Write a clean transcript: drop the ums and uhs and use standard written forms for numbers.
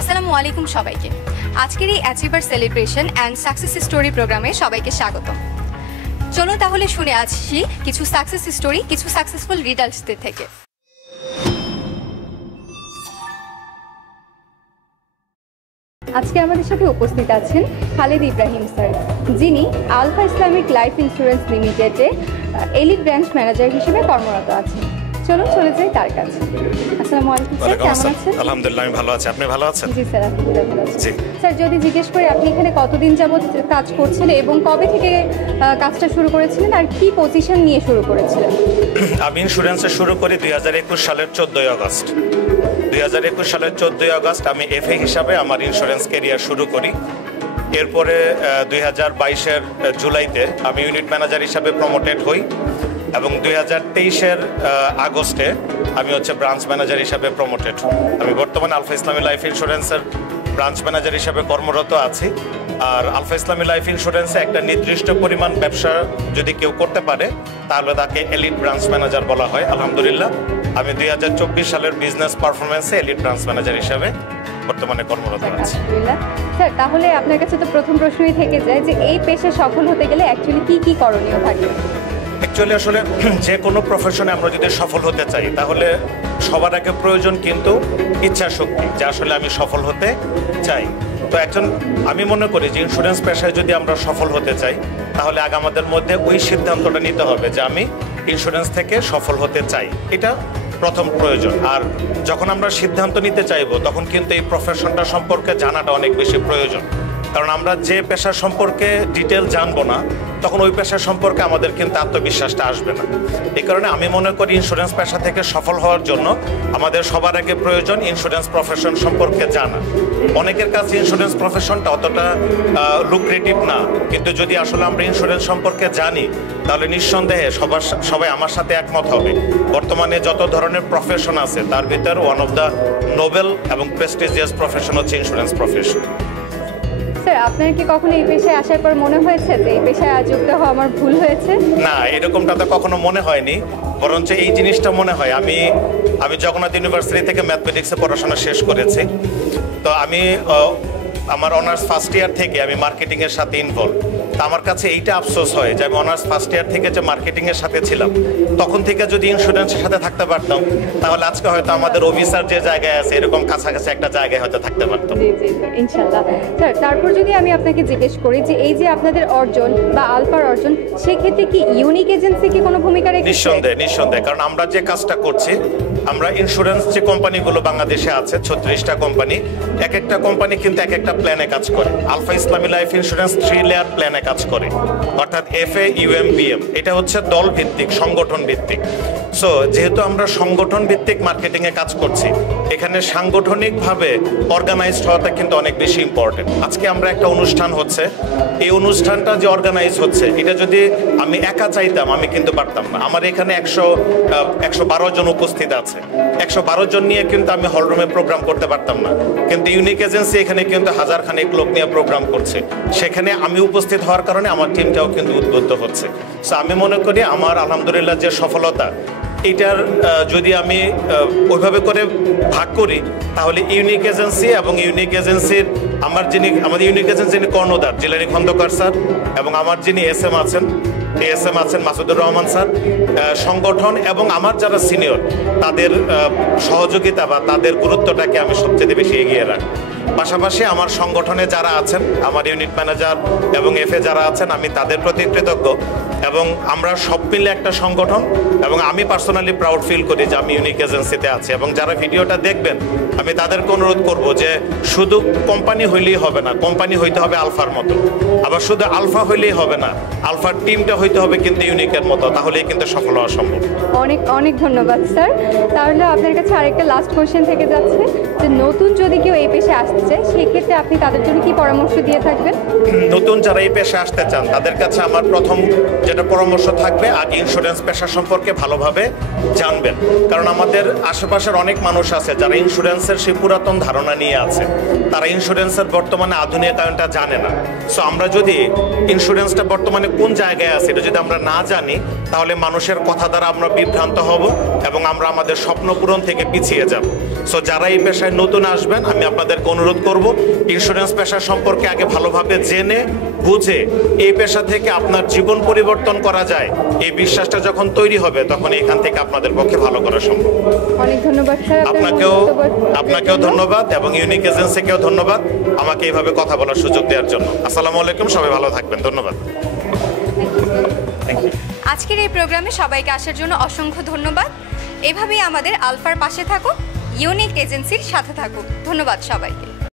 আসসালামু আলাইকুম সবাইকে। আজকের এই achiever celebration and success story প্রোগ্রামে সবাইকে স্বাগতম। চলুন তাহলে শুনে আসছি কিছু সাকসেস স্টোরি, কিছু সাকসেসফুল রিডার্সদের থেকে। আজকে আমাদের সাথে উপস্থিত আছেন খালেদ ইব্রাহিম স্যার, যিনি আলফা ইসলামিক লাইফ ইন্স্যুরেন্স লিমিটেডে এলিট ব্রাঞ্চ ম্যানেজার হিসেবে কর্মরত আছেন। চলুন চলে যাই তার কাছে। আসসালামু আলাইকুম স্যার, কেমন আছেন? আলহামদুলিল্লাহ, আমি ভালো আছি। আপনি ভালো আছেন? জি স্যার, আলহামদুলিল্লাহ ভালো আছি। জি স্যার, যদি জিজ্ঞেস করি আপনি এখানে কতদিন যাবত কাজ করছেন এবং কবে থেকে কাজটা শুরু করেছিলেন আর কি পজিশন নিয়ে শুরু করেছিলেন? আমি ইন্স্যুরেন্সে শুরু করি 2021 সালের 14 আগস্ট। 2021 সালের 14 আগস্ট আমি এফএ হিসাবে আমার ইন্স্যুরেন্স ক্যারিয়ার শুরু করি। এরপরে 2022-এর জুলাইতে আমি ইউনিট ম্যানেজার হিসাবে প্রমোটেড হই এবং 2023-এর আগস্টে আমি ব্রাঞ্চ ম্যানেজার হিসাবে প্রমোটেড। আমি বর্তমানে আলফা ইসলামী লাইফ ইন্স্যুরেন্সের ব্রাঞ্চ ম্যানেজার হিসাবে কর্মরত আছি। আর আলফা ইসলামী লাইফ ইন্স্যুরেন্সে একটা নির্দিষ্ট পরিমাণ ব্যবসা যদি কেউ করতে পারে তাহলে তাকে এলিট ব্রাঞ্চ ম্যানেজার বলা হয়। আলহামদুলিল্লাহ, আমি 2024 সালের বিজনেস পারফরমেন্সে এলিট ব্রাঞ্চ ম্যানেজার হিসাবে বর্তমানে কর্মরত আছি। স্যার, তাহলে আপনার কাছে তো প্রথম প্রশ্নই থেকে যায় যে এই পেশায় সফল হতে গেলে অ্যাকচুয়ালি কি করণীয় থাকে? আসলে যে কোনো প্রফেশনে আমরা যদি সফল হতে চাই তাহলে সবার আগে প্রয়োজন কিন্তু ইচ্ছা শক্তি, যে আসলে আমি সফল হতে চাই। তো আমি মনে করি যে ইন্স্যুরেন্স পেশায় যদি আমরা সফল হতে চাই তাহলে আগে আমাদের মধ্যে ওই সিদ্ধান্তটা নিতে হবে যে আমি ইন্স্যুরেন্স থেকে সফল হতে চাই, এটা প্রথম প্রয়োজন। আর যখন আমরা সিদ্ধান্ত নিতে চাইবো তখন কিন্তু এই প্রফেশনটা সম্পর্কে জানাটা অনেক বেশি প্রয়োজন। কারণ আমরা যে পেশা সম্পর্কে ডিটেল জানবো না তখন ওই পেশা সম্পর্কে আমাদের কিন্তু আত্মবিশ্বাসটা আসবে না। এই কারণে আমি মনে করি ইন্স্যুরেন্স পেশা থেকে সফল হওয়ার জন্য আমাদের সবার আগে প্রয়োজন ইন্স্যুরেন্স প্রফেশন সম্পর্কে জানা। অনেকের কাছে ইন্স্যুরেন্স প্রফেশনটা অতটা লুক্রেটিভ না, কিন্তু যদি আসলে আমরা ইন্স্যুরেন্স সম্পর্কে জানি তাহলে নিঃসন্দেহে সবাই আমার সাথে একমত হবে। বর্তমানে যত ধরনের প্রফেশন আছে তার ভিতর ওয়ান অফ দ্য নোবেল এবং প্রেস্টিজিয়াস প্রফেশন হচ্ছে ইন্স্যুরেন্স প্রফেশন। স্যার, আপনার কি কখনো এই পেশায় আসার পর মনে হয়েছে যে এই পেশায় যুক্ত হওয়া আমার ভুল হয়েছে? না, এরকমটা তো কখনো মনে হয়নি, বরঞ্চ এই জিনিসটা মনে হয় আমি জগন্নাথ ইউনিভার্সিটি থেকে ম্যাথমেটিক্সে পড়াশোনা শেষ করেছি। তো আমি আমার অনার্স ফার্স্ট ইয়ার থেকে আমি মার্কেটিংয়ের সাথে ইনভলভ। তা আমার কাছে এইটা আফসোস হয় যে আমি অনার্স ফার্স্ট ইয়ার থেকে যে মার্কেটিংয়ের সাথে ছিলাম তখন থেকে যদি ইন্স্যুরেন্সের সাথে থাকতে পারতাম তাহলে আজকে হয়তো আমাদের অফিসার যে জায়গায় আছে এরকম কাছাকাছি একটা জায়গায় হয়তো থাকতে পারতাম। জি জি ইনশাআল্লাহ। স্যার, তারপর যদি আমি আপনাকে জিজ্ঞেস করি যে এই যে আপনাদের অর্জন বা আলফার অর্জন, সেক্ষেত্রে কি ইউনিক এজেন্সি কি কোনো ভূমিকা রেখেছে? নিঃসন্দেহে, কারণ আমরা যে কাজটা করছি, আমরা ইন্স্যুরেন্স যে কোম্পানিগুলো বাংলাদেশে আছে 36টা কোম্পানি, এক একটা কোম্পানি কিন্তু এক একটা প্ল্যানে কাজ করে। আলফা ইসলামী লাইফ ইন্স্যুরেন্স 3 লেয়ার প্ল্যানে কাজ করে, অর্থাৎ এফএ, ইউএম, বিএম। এটা হচ্ছে দল ভিত্তিক, সংগঠন ভিত্তিক। সো যেহেতু আমরা সংগঠন ভিত্তিক মার্কেটিংয়ে কাজ করছি, এখানে সাংগঠনিকভাবে অর্গানাইজড হওয়াটা কিন্তু অনেক বেশি ইম্পর্টেন্ট। আজকে আমরা একটা অনুষ্ঠান হচ্ছে, এই অনুষ্ঠানটা যে অর্গানাইজ হচ্ছে এটা যদি আমি একা চাইতাম আমি কিন্তু পারতাম না। আমার এখানে 112 জন উপস্থিত আছে, 112 জন নিয়ে কিন্তু আমি হলরুমে প্রোগ্রাম করতে পারতাম না, কিন্তু ইউনিক এজেন্সি এখানে কিন্তু হাজার খানেক লোক নিয়ে প্রোগ্রাম করছে। সেখানে আমি উপস্থিত হওয়ার কারণে আমার টিমটাও কিন্তু উদ্বুদ্ধ হচ্ছে। সো আমি মনে করি আমার আলহামদুলিল্লাহ যে সফলতা, এটার যদি আমি ওইভাবে করে ভাগ করি তাহলে ইউনিক এজেন্সি এবং ইউনিক এজেন্সির আমাদের ইউনিক এজেন্সি যিনি কর্ণধার জিলানী খন্দকার স্যার এবং আমার যিনি এসএম আছেন মাসুদুর রহমান স্যার, সংগঠন এবং আমার যারা সিনিয়র তাদের সহযোগিতা বা তাদের গুরুত্বটাকে আমি সবচেয়ে বেশি এগিয়ে রাখি। পাশাপাশি আমার সংগঠনে যারা আছেন, আমার ইউনিট ম্যানেজার এবং এফএ যারা আছেন, আমি তাদের প্রতি কৃতজ্ঞ এবং আমরা সব মিলে একটা সংগঠন এবং আমি পার্সোনালি প্রাউড ফিল করি যে আমি ইউনিক এজেন্সিতে আছি। এবং যারা ভিডিওটা দেখবেন আমি তাদেরকে অনুরোধ করব যে শুধু কোম্পানি হইলেই হবে না, কোম্পানি হইতে হবে আলফার মতো, আবার শুধু আলফা হইলেই হবে না, আলফার টিমটা হইতে হবে কিন্তু ইউনিকের মতো, তাহলেই কিন্তু সফল হওয়া সম্ভব। অনেক অনেক ধন্যবাদ স্যার। তাহলে আপনার কাছে আরেকটা লাস্ট কোয়েশ্চেন থেকে যাচ্ছে যে নতুন যদি কেউ এই পেশায় আসতে চায় সেক্ষেত্রে আপনি তাদের জন্য কি পরামর্শ দিয়ে থাকবেন? নতুন যারা এই পেশায় আসতে চান তাদের কাছে আমার প্রথম যেটা পরামর্শ থাকবে, আগে ইন্স্যুরেন্স পেশা সম্পর্কে ভালোভাবে জানবেন। কারণ আমাদের আশেপাশের অনেক মানুষ আছে যারা ইন্স্যুরেন্সের সেই পুরাতন ধারণা নিয়ে আছে, তারা ইন্স্যুরেন্সের বর্তমানে আধুনিকায়নটা জানে না। সো আমরা যদি ইন্স্যুরেন্সটা বর্তমানে কোন জায়গায় আছে এটা যদি আমরা না জানি তাহলে মানুষের কথা দ্বারা আমরা বিভ্রান্ত হব এবং আমরা আমাদের স্বপ্ন পূরণ থেকে পিছিয়ে যাব। সো যারা এই পেশায় নতুন আসবেন আমি আপনাদেরকে অনুরোধ অনুরোধ করব ইন্স্যুরেন্স পেশা সম্পর্কে আগে ভালোভাবে জেনে বুঝে এই পেশা থেকে আপনার জীবন পরিবর্তন করা যায়, এই বিশ্বাসটা যখন তৈরি হবে তখন এখান থেকে আপনাদের পক্ষে ভালো করা সম্ভব। অনেক ধন্যবাদ স্যার, আপনাকেও ধন্যবাদ এবং ইউনিক এজেন্সিকেও ধন্যবাদ আমাকে এইভাবে কথা বলার সুযোগ দেওয়ার জন্য। আসসালামু আলাইকুম, সবাই ভালো থাকবেন, ধন্যবাদ। আজকের এই প্রোগ্রামে সবাইকে আসার জন্য অসংখ্য ধন্যবাদ। এভাবেই আমাদের আলফার পাশে থাকুন, ইউনিক এজেন্সির সাথে থাকুন। ধন্যবাদ সবাইকে।